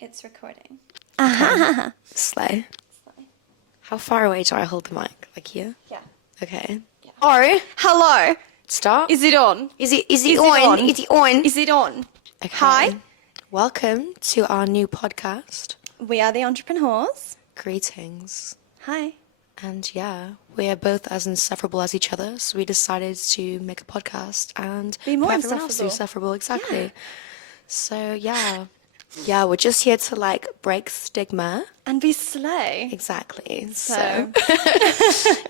It's recording. Okay. Slay. Slay. How far away do I hold the mic? Like here? Yeah. Okay. Yeah. Oh, Hello. start. Is it on? Is it on? Is it on? Is it on? Is it on? Okay. Hi. Welcome to our new podcast. We are the Entreprenwhores. Greetings. Hi. And yeah, we are both as insufferable as each other, so we decided to make a podcast and Be more put everyone else insufferable. Exactly. Yeah. So yeah. Yeah, we're just here to like break stigma. And be slay. Exactly. So.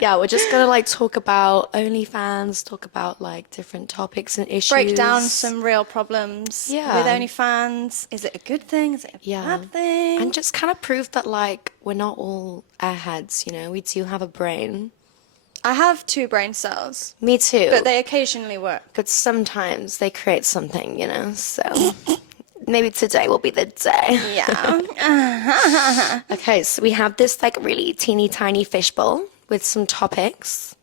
Yeah, we're just gonna like talk about OnlyFans, talk about like different topics and issues. Break down some real problems Yeah. with OnlyFans. Is it a good thing? Is it a bad thing? And just kind of prove that like we're not all airheads, you know, we do have a brain. I have 2 brain cells, Me too. but they occasionally work. But sometimes they create something, you know, so maybe today will be the day. Yeah. Okay, so we have this like really teeny tiny fishbowl with some topics.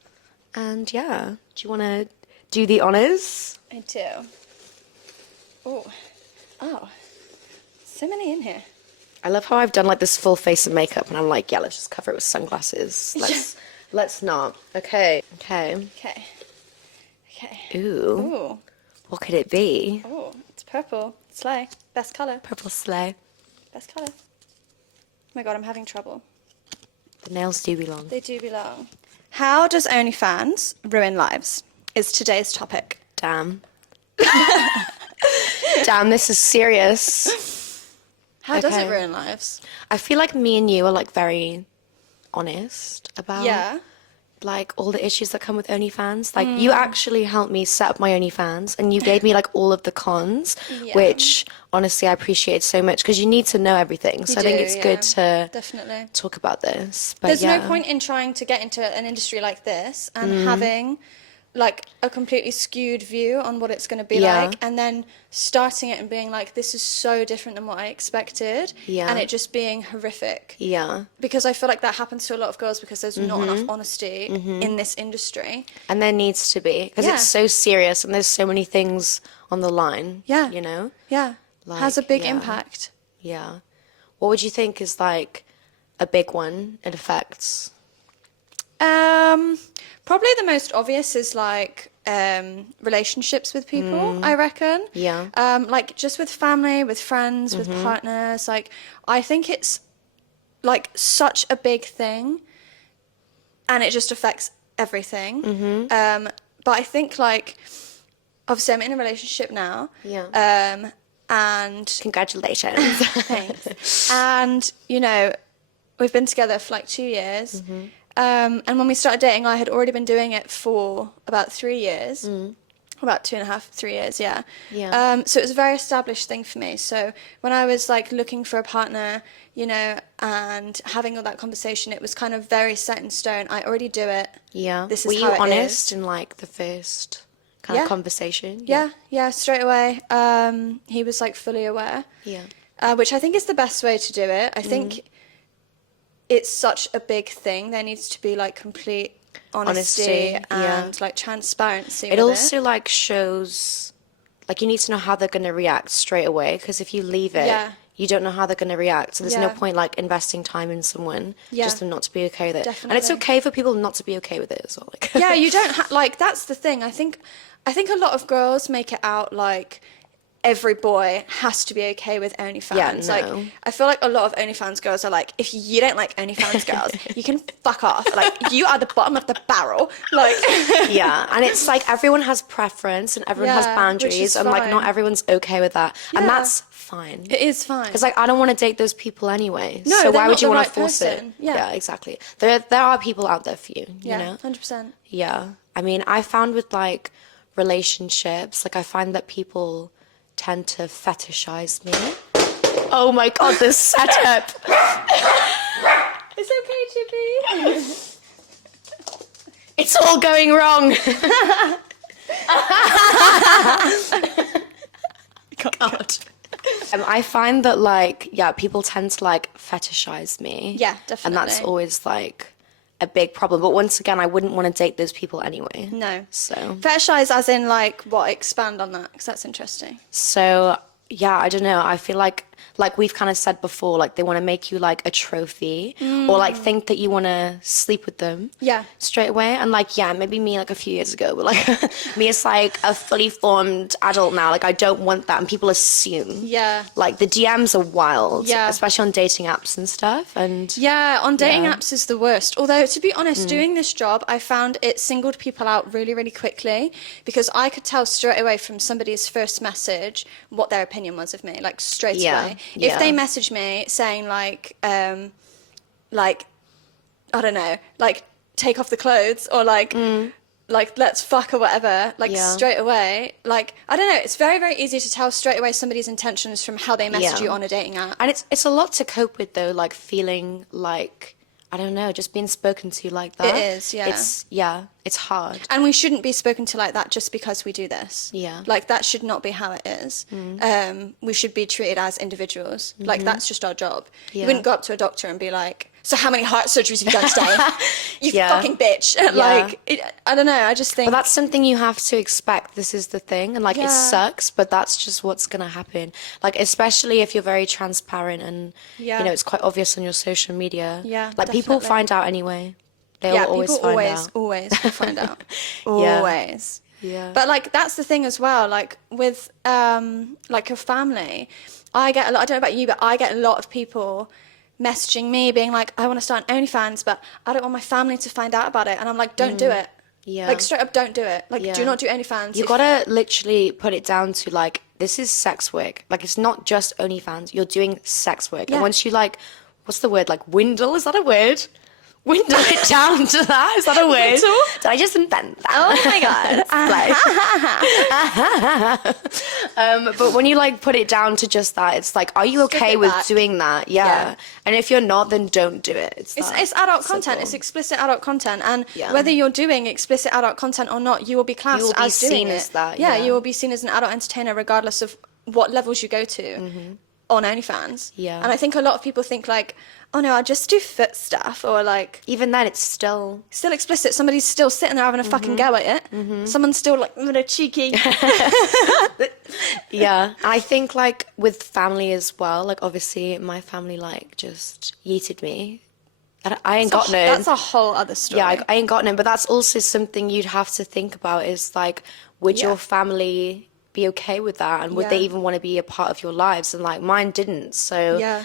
And yeah, do you want to do the honors? I do. Oh. So many in here. I love how I've done like this full face of makeup and I'm like, yeah, let's just cover it with sunglasses. Let's not. Okay. Okay. Ooh. Ooh. What could it be? Oh, it's purple. Slay. Best colour. Purple sleigh. Best colour. Oh my god, I'm having trouble. The nails do belong. They do belong. How does OnlyFans ruin lives? Is today's topic. Damn. Damn, this is serious. How does it Okay. ruin lives? I feel like me and you are like very honest about Yeah. like all the issues that come with OnlyFans. Like you actually helped me set up my OnlyFans and you gave me like all of the cons, Yeah. which honestly I appreciate so much because you need to know everything. So You I think do, it's yeah. good to Definitely. talk about this. But There's yeah. no point in trying to get into an industry like this and having like a completely skewed view on what it's going to be Yeah. like, and then starting it and being like, this is so different than what I expected, Yeah. and it just being horrific. Yeah. Because I feel like that happens to a lot of girls because there's not enough honesty in this industry. And there needs to be because Yeah. it's so serious and there's so many things on the line. Yeah. You know? Yeah. Has a big yeah. impact. Yeah. What would you think is like a big one it affects? Probably the most obvious is like relationships with people, I reckon. Yeah. Like just with family, with friends, with partners. Like I think it's like such a big thing, and it just affects everything. But I think like obviously I'm in a relationship now. Yeah. And Congratulations. thanks. And you know, we've been together for like 2 years. And when we started dating, I had already been doing it for about 3 years. About 2.5, 3 years, yeah. Yeah. So it was a very established thing for me. So when I was like looking for a partner, you know, and having all that conversation, it was kind of very set in stone. I already do it. Yeah. This is Were you how it honest is. in like the first kind Yeah. of conversation? Yeah, straight away. He was like fully aware. Yeah. Which I think is the best way to do it. I think it's such a big thing. There needs to be like complete honesty yeah. and like transparency. It with also like shows, like you need to know how they're going to react straight away because if you leave it, Yeah. you don't know how they're going to react. So there's no Yeah. point like investing time in someone Yeah. just for them not to be okay with it. And it's Definitely. okay for people not to be okay with it as well. Like Yeah, you don't like that's the thing. I think a lot of girls make it out like every boy has to be okay with OnlyFans. Yeah, no. Like I feel like a lot of OnlyFans girls are like, if you don't like OnlyFans girls, you can fuck off. Like you are the bottom of the barrel. Like Yeah, and it's like everyone has preference and everyone has Yeah, which boundaries is and like not fine. everyone's okay with that. And Yeah. that's fine. it is fine. Because like I don't want to date those people anyway. No, so they're why not would you the want right to force person. it? Yeah. Exactly. There are people out there for you, you yeah, know? 100%. Yeah. I mean, I found with like relationships, like I find that people tend to fetishize me. Oh my god, this setup. It's okay, Chippy. It's all going wrong. God. I find that like, yeah, people tend to like fetishize me. Yeah, And definitely. that's always like a big problem. But once again, I wouldn't want to date those people anyway. No. So Fetishize as in like what? Expand on that because that's interesting. So yeah, I don't know. I feel like like we've kind of said before, like they want to make you like a trophy or like think that you want to sleep with them straight away. And like, yeah, maybe me like a few years ago, but like me as like a fully formed adult now, like I don't want that. And people assume like the DMs are wild, especially on dating apps and stuff. And on dating apps is the worst. Although, to be honest, doing this job, I found it singled people out really, really quickly, because I could tell straight away from somebody's first message what their opinion was of me, like straight away. If they message me saying like I don't know, like take off the clothes or like let's fuck or whatever, like straight away, like I don't know, it's very, very easy to tell straight away somebody's intentions from how they message you on a dating app. And it's a lot to cope with though, like feeling like, I don't know, just being spoken to like that. It is, it's hard. And we shouldn't be spoken to like that just because we do this. Like that should not be how it is. We should be treated as individuals. Like that's just our job. You wouldn't go up to a doctor and be like, so how many heart surgeries have you done today? You fucking bitch. Like, I don't know, I just think... But that's something you have to expect. This is the thing. And, like, it sucks, but that's just what's going to happen. Like, especially if you're very transparent and, you know, it's quite obvious on your social media. Like, people find out anyway. They'll always find out. Always find out. Always. But, like, that's the thing as well. Like, with, like, your family, I get a lot... I don't know about you, but I get a lot of people... messaging me being like, I want to start an OnlyFans, but I don't want my family to find out about it. And I'm like, don't do it. Like, straight up, don't do it. Like, do not do OnlyFans. You gotta literally put it down to, like, this is sex work. Like, it's not just OnlyFans. You're doing sex work. And once you, like, what's the word? Like, windle? Is that a word? Windle it down to that? Is that a word? Did I just invent that? Oh my god. But when you like put it down to just that, it's like, are you okay with doing that? And if you're not, then don't do it. It's adult content. It's explicit adult content. And whether you're doing explicit adult content or not, you will be classed as doing it. As that, you will be seen as an adult entertainer regardless of what levels you go to on OnlyFans. And I think a lot of people think like, oh no, I'll just do foot stuff, or like... Even then, it's still explicit. Somebody's still sitting there having a fucking go at it. Someone's still like, a cheeky... And I think like with family as well, like obviously my family like just yeeted me. I ain't got none. That's a whole other story. Yeah, I ain't got none, but that's also something you'd have to think about is like, would your family... be okay with that, and would they even want to be a part of your lives? And like mine didn't, so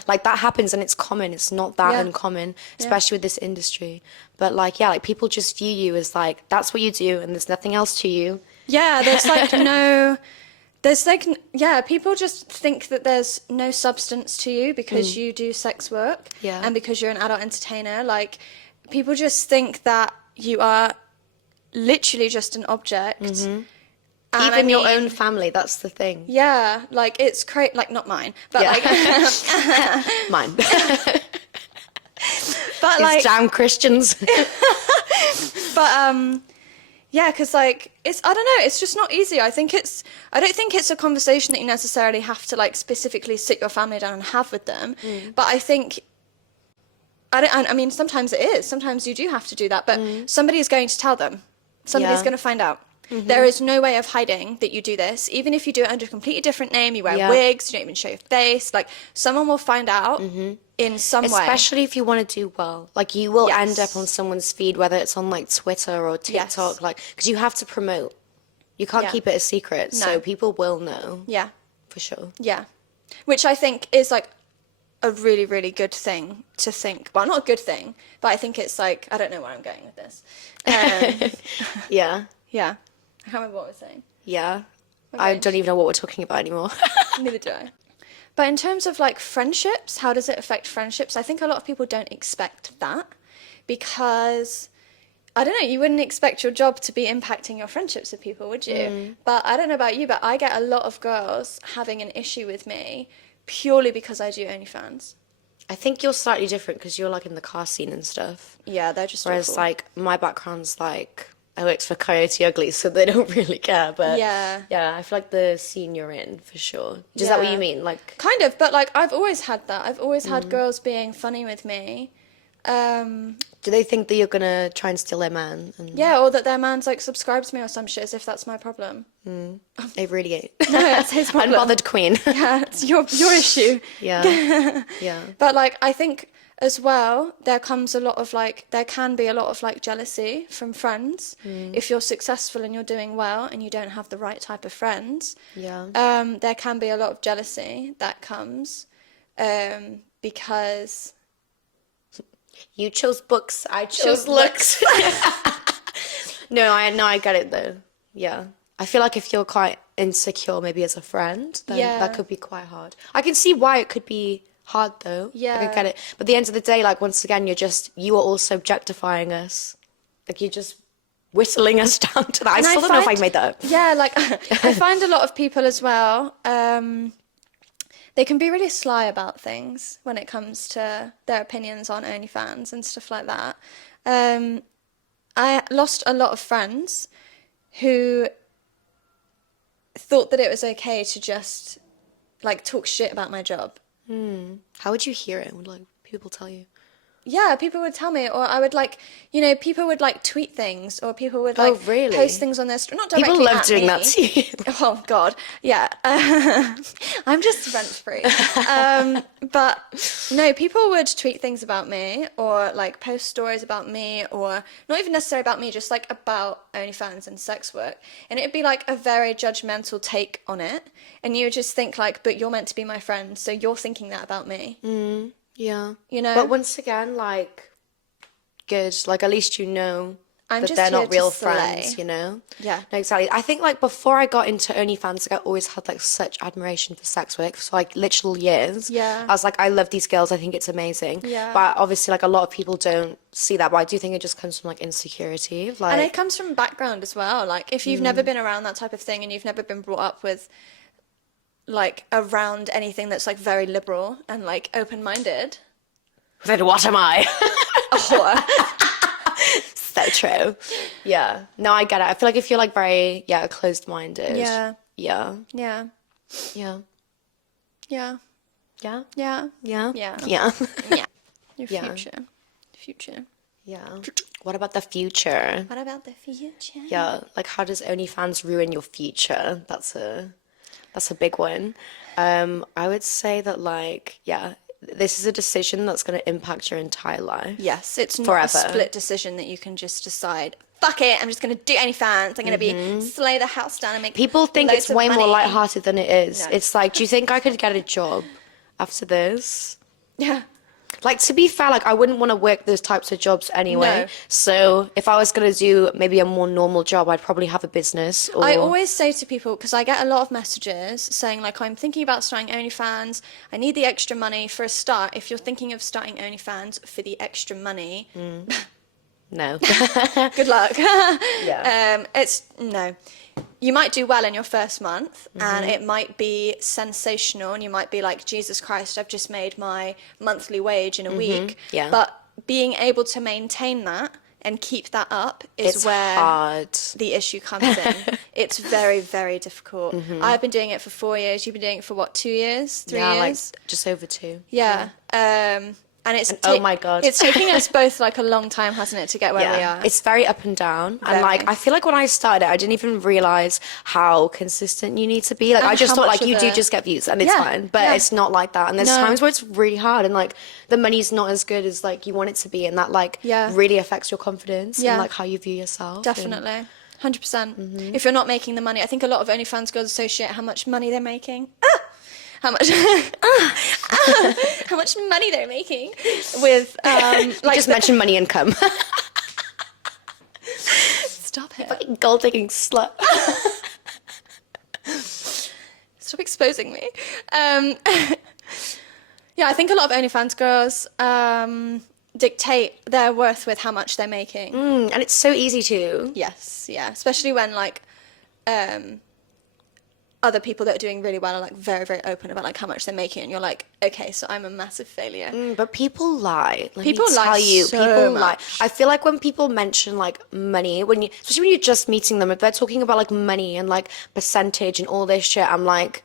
like that happens, and it's common. It's not that uncommon, especially with this industry. But like like people just view you as like that's what you do, and there's nothing else to you. There's like people just think that there's no substance to you because you do sex work and because you're an adult entertainer. Like people just think that you are literally just an object. And even your own family, that's the thing. Like it's crazy, like not mine, but like mine. But these like damn Christians. But because like it's, I don't know, it's just not easy. I don't think it's a conversation that you necessarily have to like specifically sit your family down and have with them. But I think I mean sometimes it is. Sometimes you do have to do that, but somebody is going to tell them. Somebody's going to find out. There is no way of hiding that you do this. Even if you do it under a completely different name, you wear wigs, you don't even show your face, like someone will find out in some way. Especially if you want to do well. Like you will end up on someone's feed, whether it's on like Twitter or TikTok, like because you have to promote. You can't keep it a secret, so people will know. Yeah. For sure. Yeah. Which I think is like a really, really good thing to think. Well, not a good thing, but I think it's like, I don't know where I'm going with this. Yeah. I can't remember what I was saying. I don't even know what we're talking about anymore. Neither do I. But in terms of like friendships, how does it affect friendships? I think a lot of people don't expect that because, I don't know, you wouldn't expect your job to be impacting your friendships with people, would you? But I don't know about you, but I get a lot of girls having an issue with me purely because I do OnlyFans. I think you're slightly different because you're like in the car scene and stuff. Yeah, they're just Whereas awful. like my background's like, I worked for Coyote Ugly, so they don't really care. But yeah, I feel like the scene you're in for sure. Is that what you mean? Like kind of, but like I've always had that. I've always had girls being funny with me. Do they think that you're gonna try and steal their man? And... Yeah, or that their man's like subscribed to me or some shit, as if that's my problem. They really ain't. No, that's his problem. Unbothered queen. Yeah, it's your issue. Yeah. Yeah. But like, I think as well, there can be a lot of like jealousy from friends. If you're successful and you're doing well and you don't have the right type of friends. Yeah. There can be a lot of jealousy that comes, because you chose books, I chose looks. No, I get it though. Yeah. I feel like if you're quite insecure maybe as a friend, then that could be quite hard. I can see why it could be hard though. Yeah. Like, I get it. But at the end of the day, like, once again, you are also objectifying us. Like, you're just whistling us down to that. I still don't know if I made that up. Yeah, like, I find a lot of people as well, they can be really sly about things when it comes to their opinions on OnlyFans and stuff like that. I lost a lot of friends who thought that it was okay to just like talk shit about my job. How would you hear it? Would like people tell you? Yeah, people would tell me, or I would like, people would like tweet things, or people would like post things on their not directly people love at doing me. that to you. Oh God, yeah. I'm just rent free. But no, people would tweet things about me, or like post stories about me, or not even necessarily about me, just like about OnlyFans and sex work, and it'd be like a very judgmental take on it, and you would just think like, but you're meant to be my friend, so you're thinking that about me. Yeah. But once again, like, good. Like, at least I'm that just they're here not to real slay. friends, Yeah. No, exactly. I think, like, before I got into OnlyFans, like, I always had, like, such admiration for sex work for, like, literal years. Yeah. I was like, I love these girls. I think it's amazing. Yeah. But obviously, like, a lot of people don't see that. But I do think it just comes from, like, insecurity. Like, And it comes from background as well. Like, if you've never been around that type of thing and you've never been brought up with, like, around anything that's, like, very liberal and, like, open-minded. then what am I? Oh. So true. Yeah. No, I get it. I feel like if you're, like, very, closed-minded. Yeah. Yeah. Yeah. Yeah. Yeah. Yeah. Yeah. Yeah. Yeah. Yeah. Yeah. Your Yeah. future. Yeah. What about the future? What about the future? Yeah. Like, how does OnlyFans ruin your future? That's a big one. I would say that, like, this is a decision that's going to impact your entire life. Yes, it's not forever. a split decision that you can just decide, fuck it, I'm just going to do OnlyFans. I'm going to be slay the house down and make People think loads it's of way money. more lighthearted than it is. No. It's like, do you think I could get a job after this? Yeah. Like, to be fair, like, I wouldn't want to work those types of jobs anyway. No. So if I was going to do maybe a more normal job, I'd probably have a business. Or... I always say to people, because I get a lot of messages saying, like, I'm thinking about starting OnlyFans. I need the extra money for a start. If you're thinking of starting OnlyFans for the extra money, No. good luck. Yeah. No. You might do well in your first month, and it might be sensational, and you might be like, Jesus Christ, I've just made my monthly wage in a week. Yeah. But being able to maintain that and keep that up is It's where hard. the issue comes in. It's very, very difficult. I've been doing it for 4 years. You've been doing it for what, 2 years? 3 years? Like just over 2. Yeah. And it's oh my God. it's taking us both like a long time, hasn't it, to get where we are? It's very up and down. Very. And like, I feel like when I started it, I didn't even realize how consistent you need to be. Like, And I just how thought much like you of do a- just get views and it's Yeah, fine. But yeah. it's not like that. And there's No. times where it's really hard and like the money's not as good as like you want it to be. And that like really affects your confidence and like how you view yourself. Definitely. 100%. If you're not making the money, I think a lot of OnlyFans girls associate how much money they're making. How much how much money they're making with Like just mention money income. Stop it. Gold digging slut. Stop exposing me. Yeah, I think a lot of OnlyFans girls dictate their worth with how much they're making. And it's so easy to. Yes, yeah. Especially when like other people that are doing really well are like very, very open about like how much they're making, and you're like, okay, so I'm a massive failure. But people lie. People me lie tell you, so people lie. much. I feel like when people mention like money, when you, especially when you're just meeting them, if they're talking about like money and like percentage and all this shit, I'm like,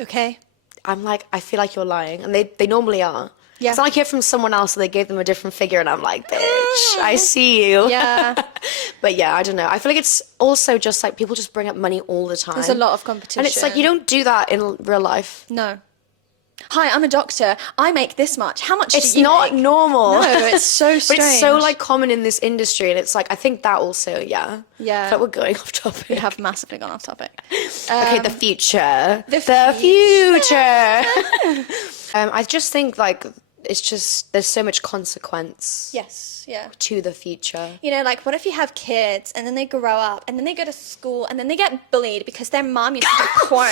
Okay. I feel like you're lying, and they normally are. Yeah. It's not like you're from someone else, so they gave them a different figure, and I'm like, bitch, I see you. Yeah. But yeah, I don't know. I feel like it's also just like people just bring up money all the time. There's a lot of competition. And it's like, you don't do that in real life. No. Hi, I'm a doctor. I make this much. How much do you make? It's not normal. No, it's so strange. But it's so like common in this industry, and it's like, I think that also, Yeah. I feel like we're going off topic. We have massively gone off topic. Okay, the future. The future. I just think like it's just there's so much consequence. Yes, yeah. To the future. You know, like what if you have kids and then they grow up and then they go to school and then they get bullied because their mom used to do porn?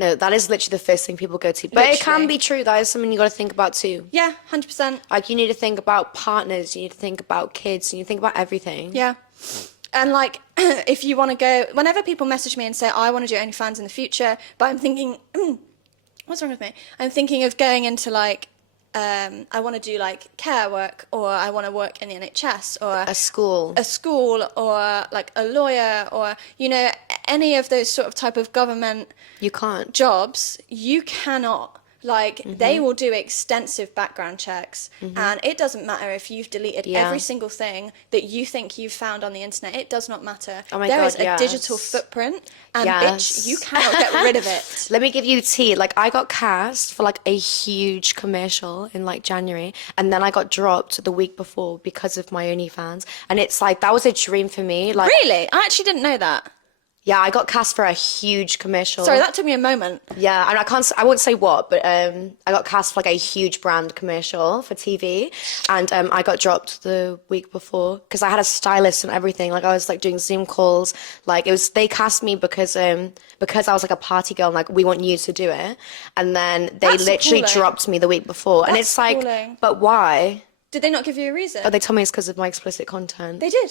No, that is literally the first thing people go to. But it can be true. That is something you got to think about too. Yeah, 100%. Like you need to think about partners. You need to think about kids. You need to think about everything. Yeah. And like, if you want to go, whenever people message me and say, I want to do OnlyFans in the future, but I'm thinking, what's wrong with me? I'm thinking of going into like, I want to do like care work, or I want to work in the NHS, or a school, or like a lawyer, or, you know, any of those sort of type of government you can't jobs, you cannot. Like, they will do extensive background checks, and it doesn't matter if you've deleted every single thing that you think you've found on the internet. It does not matter. Oh my There God, is a yes. digital footprint, and Yes. bitch, you cannot get rid of it. Let me give you tea. Like, I got cast for like a huge commercial in like January, and then I got dropped the week before because of my OnlyFans. And it's like, that was a dream for me. Like, Really? I actually didn't know that. yeah, I got cast for a huge commercial. Sorry, that took me a moment. Yeah, and I won't say what, but I got cast for like a huge brand commercial for TV, and I got dropped the week before because I had a stylist and everything. Like I was like doing Zoom calls. Like they cast me because I was like a party girl. And, like, we want you to do it, and then they That's literally appalling. dropped me the week before, and That's it's like, appalling. but why? Did they not give you a reason? Oh, they told me it's because of my explicit content. They did?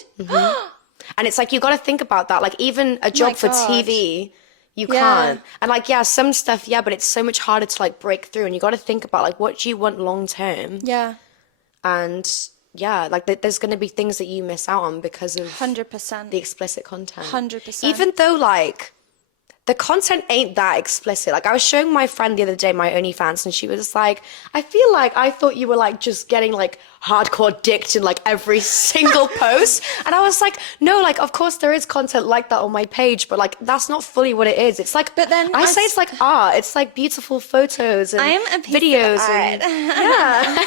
And it's like, you got to think about that. Like, even a job for God. TV, you Yeah. can't. And like, yeah, some stuff, yeah, but it's so much harder to like break through. And you got to think about like, what do you want long term? Yeah. And yeah, like there's going to be things that you miss out on because of 100%. the explicit content. 100%. Even though like the content ain't that explicit. Like I was showing my friend the other day my OnlyFans, and she was like, I feel like I thought you were like just getting like hardcore dicked in like every single post. And I was like, no, like of course there is content like that on my page, but like that's not fully what it is. It's like, But then I say it's like art. It's like beautiful photos and I am a piece videos of art. and yeah.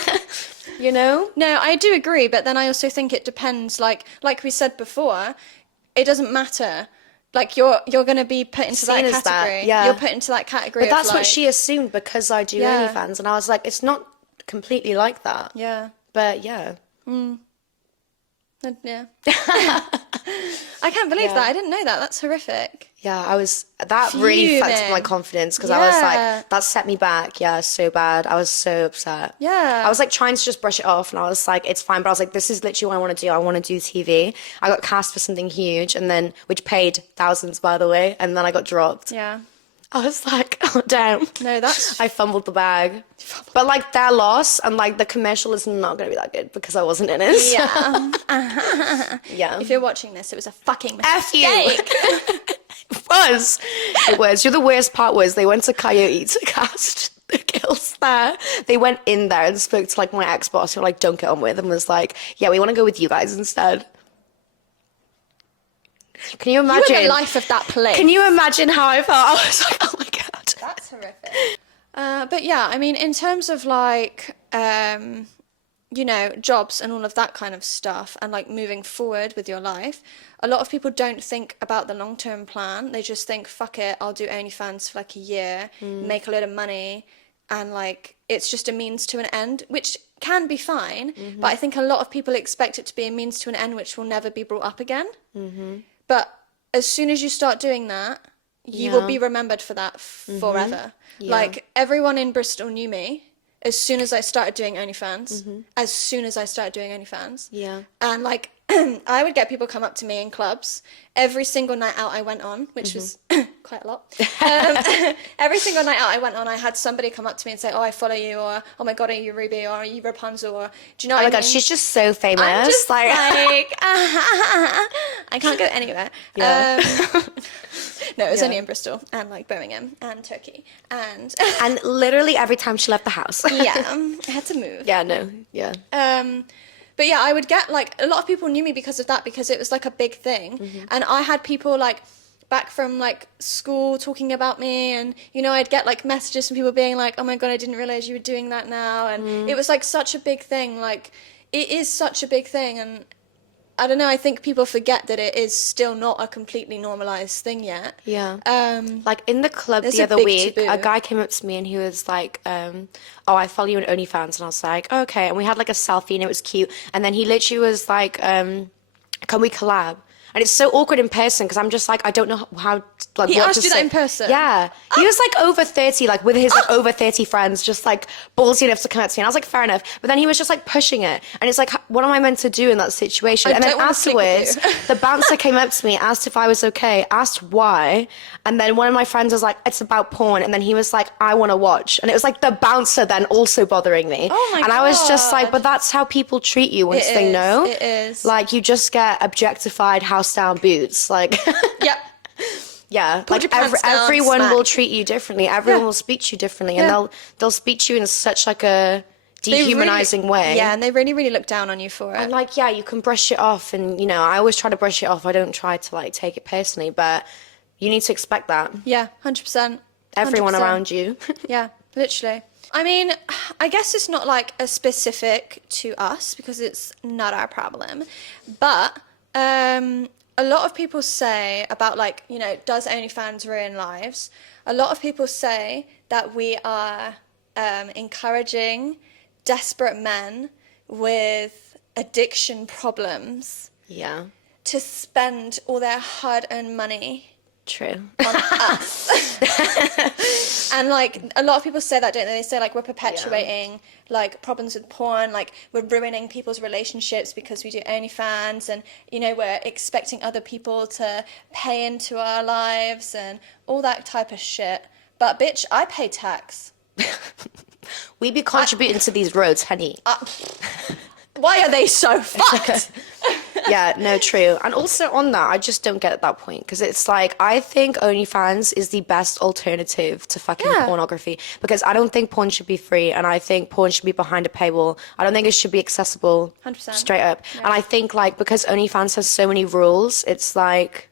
You know? No, I do agree, but then I also think it depends. Like we said before, it doesn't matter. Like you're going to be put into that Seen as that, category. yeah. You're put into that category. But that's of what like, she assumed because I do Yeah. OnlyFans, and I was like, it's not completely like that. Yeah. But yeah. Yeah. I can't believe that. I didn't know that. That's horrific. Yeah, that really fucked with my Fuming. confidence because I was Yeah. like, that set me back. Yeah, so bad. I was so upset. Yeah. I was like trying to just brush it off, and I was like, it's fine. But I was like, this is literally what I want to do. I want to do TV. I got cast for something huge, and then, which paid thousands, by the way, and then I got dropped. Yeah. I was like, oh, damn. No, that's... I fumbled the bag. But like their loss, and like the commercial is not going to be that good because I wasn't in it. So. Yeah. Yeah. If you're watching this, it was a fucking mistake. F you. It was. The worst part was they went to Coyote to cast the girls there. They went in there and spoke to like my ex-boss who like don't get on with, and was like, yeah, we want to go with you guys instead. Can you imagine? You were the life of that place. Can you imagine how I felt? I was like, oh my God. That's horrific. But yeah, I mean, in terms of like, you know, jobs and all of that kind of stuff, and like moving forward with your life, a lot of people don't think about the long-term plan. They just think, fuck it, I'll do OnlyFans for like a year, make a load of money, and like, it's just a means to an end, which can be fine. But I think a lot of people expect it to be a means to an end which will never be brought up again. But as soon as you start doing that, you will be remembered for that forever. Yeah. Like, everyone in Bristol knew me as soon as I started doing OnlyFans. As soon as I started doing OnlyFans. Yeah. And, like, I would get people come up to me in clubs every single night out I went on, which was quite a lot. Every single night out I went on, I had somebody come up to me and say, oh, I follow you, or, oh my God, are you Ruby, or are you Rapunzel, or, do you know what I mean? Oh my God, she's just so famous. I'm just like I can't go anywhere. Yeah. No, it was only in Bristol and like Birmingham and Turkey and And literally every time she left the house. yeah, I had to move. Yeah, no, yeah. But yeah, I would get like a lot of people knew me because of that, because it was like a big thing, and I had people like back from like school talking about me, and you know, I'd get like messages from people being like, oh my god, I didn't realize you were doing that now, and it was like such a big thing. Like it is such a big thing, and I don't know, I think people forget that it is still not a completely normalized thing yet. Yeah. Like in the club There's the a other big week, taboo. a guy came up to me and he was like, oh, I follow you on OnlyFans. And I was like, okay. And we had like a selfie and it was cute. And then he literally was like, can we collab? And it's so awkward in person because I'm just like, I don't know how, like, He what asked to you that say. in person? Yeah. He was like over 30, like with his like over 30 friends, just like ballsy enough to come up to me. And I was like, fair enough. But then he was just like pushing it. And it's like, what am I meant to do in that situation? I And then don't wanna sleep with afterwards, you. the bouncer came up to me, asked if I was okay, asked why. And then one of my friends was like, it's about porn. And then he was like, I want to watch. And it was like the bouncer then also bothering me. Oh my And I was just like, God. but that's how people treat you once It they is, know. it is. Like you just get objectified, house down boots. Like, Yep. yeah, Put your like pants down, everyone smack. will treat you differently. Everyone Yeah. will speak to you differently, Yeah. and they'll speak to you in such like a They really- dehumanizing way. Yeah, and they really, really look down on you for it. And like, yeah, you can brush it off, and you know, I always try to brush it off. I don't try to like take it personally, but you need to expect that. Yeah, 100%. Everyone 100%. around you. Yeah, literally. I mean, I guess it's not like a specific to us because it's not our problem. But a lot of people say about like, you know, does OnlyFans ruin lives? A lot of people say that we are encouraging desperate men with addiction problems Yeah, to spend all their hard-earned money true. on us. And like a lot of people say that, don't they? They say like we're perpetuating like problems with porn, like we're ruining people's relationships because we do OnlyFans, and you know, we're expecting other people to pay into our lives and all that type of shit. But bitch, I pay tax. We be contributing to these roads, honey. Why are they so fucked? Yeah, no, true. And also on that, I just don't get at that point because it's like, I think OnlyFans is the best alternative to fucking pornography because I don't think porn should be free, and I think porn should be behind a paywall. I don't think it should be accessible 100%. straight up. Yeah. And I think like because OnlyFans has so many rules, it's like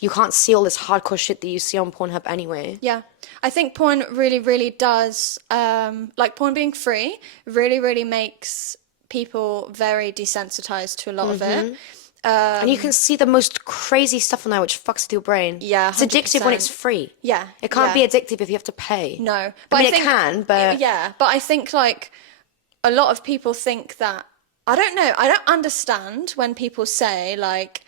you can't see all this hardcore shit that you see on Pornhub anyway. Yeah, I think porn really, really does, like porn being free really, really makes people very desensitized to a lot of it. And you can see the most crazy stuff on there which fucks with your brain. Yeah, It's addictive when it's 100%. free. Yeah, It can't yeah. be addictive if you have to pay. No, I mean, think, it can, but... yeah, but I think like a lot of people think that, I don't know, I don't understand when people say like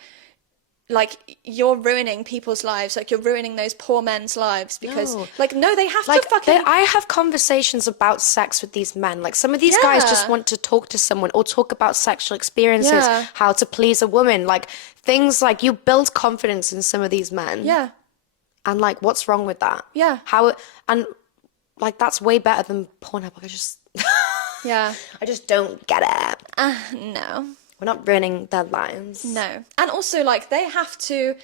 you're ruining people's lives, like you're ruining those poor men's lives because No. like no, they have Like, to fucking I have conversations about sex with these men. Like, some of these guys just want to talk to someone or talk about sexual experiences, Yeah. how to please a woman. Like, things like you build confidence in some of these men. yeah. And, like, what's wrong with that? Yeah. And, like, that's way better than Pornhub. Like, Yeah. I just don't get it. No. We're not ruining their lives. No. And also like they have to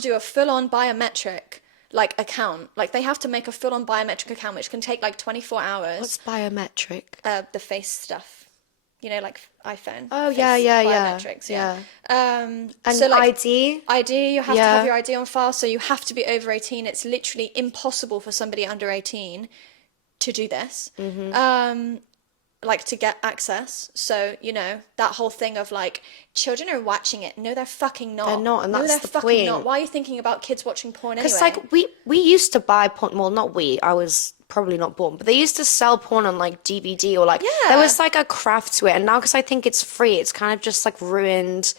do a full-on biometric like account. Like they have to make a full-on biometric account which can take like 24 hours. What's biometric? The face stuff. You know, like iPhone. Oh, face yeah. biometrics, yeah. And so like ID? ID, you have to Yeah. have your ID on file, so you have to be over 18. It's literally impossible for somebody under 18 to do this. Like to get access. So, you know, that whole thing of like children are watching it. No, they're fucking not. They're not, and no, that's they're the fucking point. not. Why are you thinking about kids watching porn anyway? Because, like, we used to buy porn. Well, not we. I was probably not born. But they used to sell porn on, like, DVD or, like... Yeah. There was, like, a craft to it. And now, because I think it's free, it's kind of just, like, ruined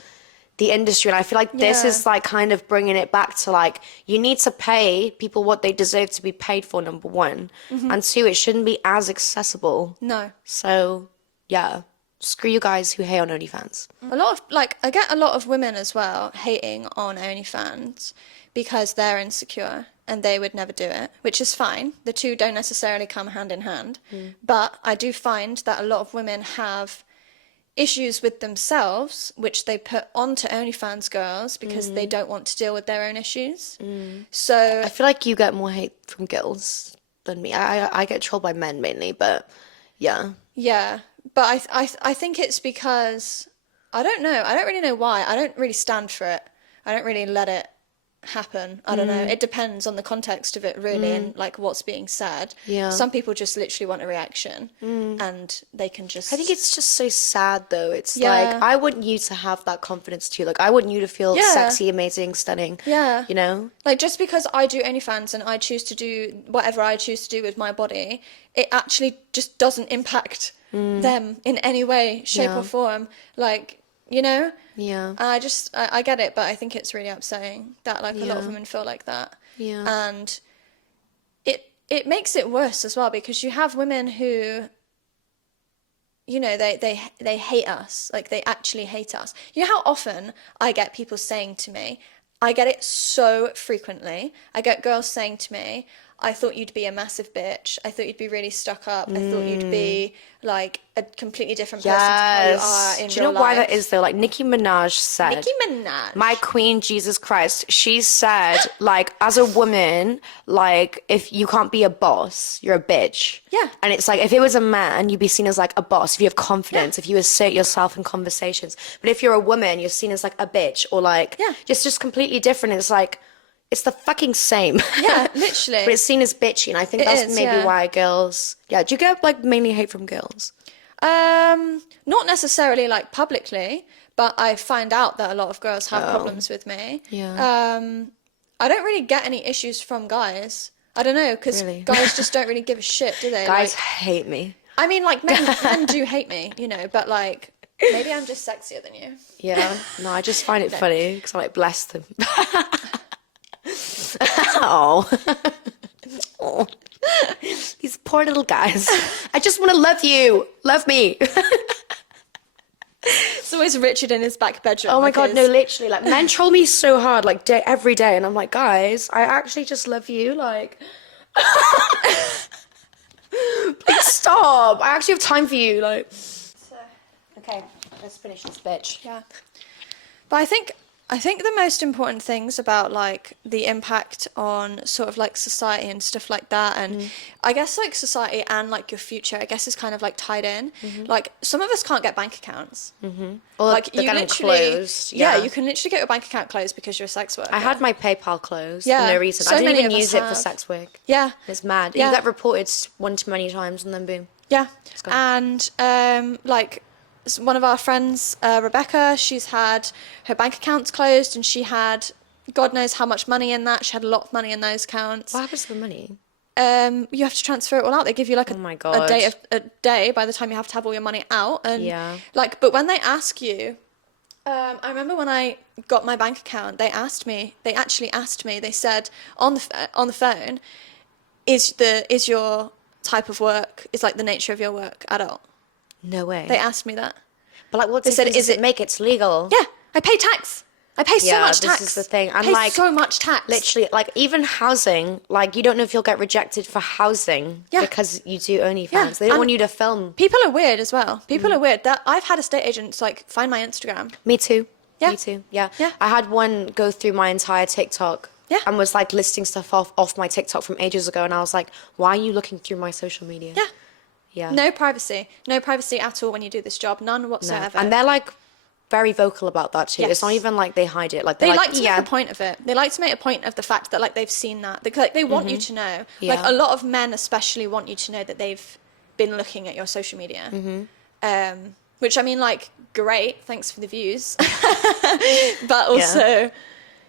the industry. And I feel like this is, like, kind of bringing it back to, like, you need to pay people what they deserve to be paid for, number one. And two, it shouldn't be as accessible. No. So, yeah. Screw you guys who hate on OnlyFans. A lot of, like, I get a lot of women as well hating on OnlyFans because they're insecure and they would never do it, which is fine. The two don't necessarily come hand in hand. But I do find that a lot of women have issues with themselves, which they put onto OnlyFans girls because they don't want to deal with their own issues. So I feel like you get more hate from girls than me. I get trolled by men mainly, but yeah. Yeah, but I think it's because, I don't know. I don't really know why. I don't really stand for it. I don't really let it happen. I don't know. It depends on the context of it, really, and like what's being said. Yeah. Some people just literally want a reaction, and they can just. I think it's just so sad though. It's like, I want you to have that confidence too. Like, I want you to feel sexy, amazing, stunning. Yeah. You know? Like, just because I do OnlyFans and I choose to do whatever I choose to do with my body, it actually just doesn't impact them in any way, shape or form. Like, you know? Yeah. I get it, but I think it's really upsetting that like a lot of women feel like that. Yeah. And it makes it worse as well, because you have women who, you know, they hate us. Like, they actually hate us. You know how often I get people saying to me, I get it so frequently. I get girls saying to me, I thought you'd be a massive bitch. I thought you'd be really stuck up. I thought you'd be like a completely different person to how you are in real life. Do you know why that is though? Like, Nicki Minaj said. Nicki Minaj. My queen, Jesus Christ. She said, like, as a woman, like, if you can't be a boss, you're a bitch. Yeah. And it's like, if it was a man, you'd be seen as like a boss, if you have confidence, if you assert yourself in conversations. But if you're a woman, you're seen as like a bitch, or like, just completely different. It's like, it's the fucking same. Yeah, literally. But it's seen as bitchy, and I think that's maybe why girls... Yeah, do you get, like, mainly hate from girls? Not necessarily, like, publicly, but I find out that a lot of girls have problems with me. Yeah. I don't really get any issues from guys. I don't know, because guys just don't really give a shit, do they? Guys like, hate me. I mean, like, men do hate me, you know, but, like, maybe I'm just sexier than you. Yeah. No, I just find it funny, because I, like, bless them. Oh. Oh, these poor little guys. I just want to love you. Love me. It's always Richard in his back bedroom. Oh my God, no, literally. Like, men troll me so hard, like, every day. And I'm like, guys, I actually just love you. Like, please stop. I actually have time for you. Like, okay, let's finish this bitch. Yeah. But I think the most important things about like the impact on sort of like society and stuff like that, and I guess like society and like your future, I guess is kind of like tied in. Like, some of us can't get bank accounts. Or like, they're you getting literally closed. Yeah, you can literally get your bank account closed because you're a sex worker. I had my PayPal closed for Yeah, no reason. so I didn't many even of us use it for have. sex work. Yeah. It's mad. Yeah. You get reported one too many times and then boom. Yeah. And like, one of our friends, Rebecca, she's had her bank accounts closed, and she had God knows how much money in that. She had a lot of money in those accounts. What happens to the money? You have to transfer it all out. They give you like Oh my God. a day by the time you have to have all your money out. And like, but when they ask you, I remember when I got my bank account, they actually asked me, they said on the phone, is your type of work, is like the nature of your work adult? No way. They asked me that. But like, what They said, does it make? It's legal. Yeah, I pay tax. I pay so much tax. This is the thing. And I pay like, so much tax. Literally, like, even housing, like, you don't know if you'll get rejected for housing because you do OnlyFans. Yeah. They don't want you to film. People are weird as well. People are weird. That I've had estate agents like find my Instagram. Me too. Yeah. Me too. Yeah. Yeah. I had one go through my entire TikTok. Yeah. And was like listing stuff off my TikTok from ages ago, and I was like, why are you looking through my social media? Yeah. Yeah. No privacy at all when you do this job. None whatsoever. No. And they're like very vocal about that too. Yes. It's not even like they hide it. Like, they like to make a point of it. They like to make a point of the fact that like they've seen that. They want you to know. Yeah. Like, a lot of men especially want you to know that they've been looking at your social media. Which, I mean, like, great, thanks for the views. But also,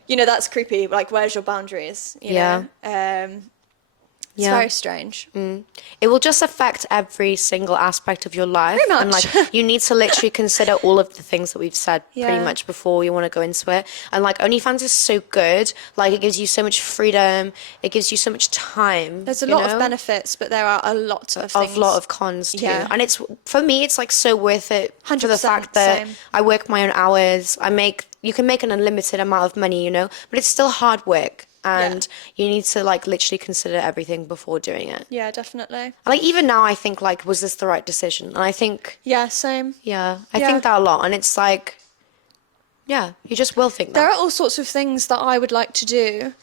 you know, that's creepy. Like, where's your boundaries? You know? It's very strange. It will just affect every single aspect of your life. Pretty much. And like, you need to literally consider all of the things that we've said pretty Yeah. much before you want to go into it. And like, OnlyFans is so good. Like, it gives you so much freedom. It gives you so much time. There's a lot of benefits, but there are a lot of things. A lot of cons too. Yeah. And it's, for me, it's like so worth it for the 100% fact that same. I work my own hours. You can make an unlimited amount of money, you know, but it's still hard work. and you need to like literally consider everything before doing it. Yeah, definitely. Like even now I think like, was this the right decision? And I think same. I think that a lot, and it's like, yeah, you just will think that. There are all sorts of things that I would like to do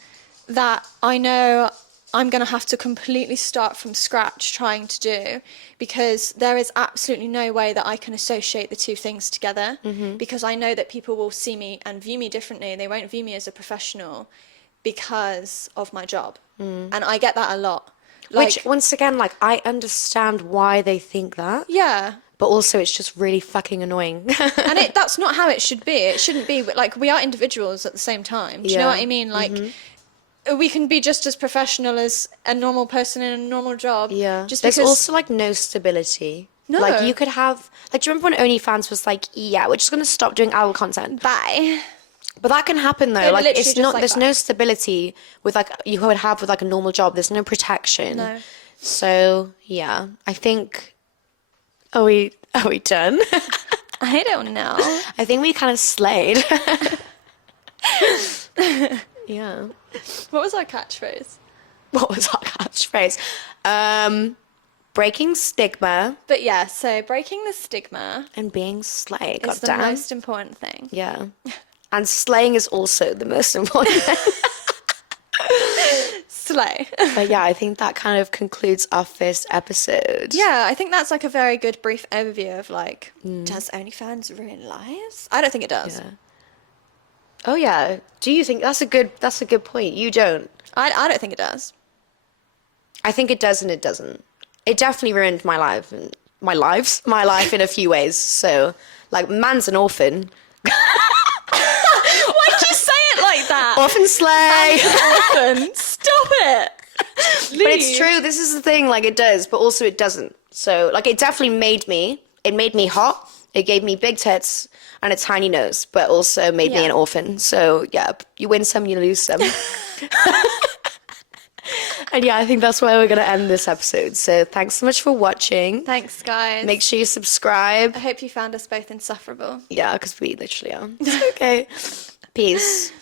that I know I'm going to have to completely start from scratch trying to do, because there is absolutely no way that I can associate the two things together, because I know that people will see me and view me differently. They won't view me as a professional because of my job. And I get that a lot. Like, which, once again, like, I understand why they think that. Yeah. But also, it's just really fucking annoying. And that's not how it should be. It shouldn't be. Like, we are individuals at the same time. Do you know what I mean? Like, we can be just as professional as a normal person in a normal job. Yeah. Just There's because... also, like, no stability. No. Like, you could have... Like, do you remember when OnlyFans was like, yeah, we're just going to stop doing adult content? Bye. But that can happen, though. Like, it's not... Like there's no stability with, like, you would have with, like, a normal job. There's no protection. No. So, yeah. I think... Are we done? I don't know. I think we kind of slayed. Yeah. What was our catchphrase? What was our catchphrase? Breaking stigma. But yeah, so breaking the stigma and being slay. is the most important thing. Yeah. And slaying is also the most important thing. Slay. But yeah, I think that kind of concludes our first episode. Yeah, I think that's like a very good brief overview of like, does OnlyFans ruin lives? I don't think it does. Yeah. Oh yeah. Do you think that's a good point? You don't. I don't think it does. I think it does and it doesn't. It definitely ruined my life in a few ways. So, like, man's an orphan. Why'd you say it like that? Orphan slay. Orphan. Stop it. Leave. But it's true. This is the thing. Like, it does, but also it doesn't. So, like, it definitely made me hot. It gave me big tits and a tiny nose, but also made me an orphan. So, yeah, you win some, you lose some. And yeah, I think that's where we're going to end this episode. So thanks so much for watching. Thanks, guys. Make sure you subscribe. I hope you found us both insufferable. Yeah, because we literally are. Okay. Peace.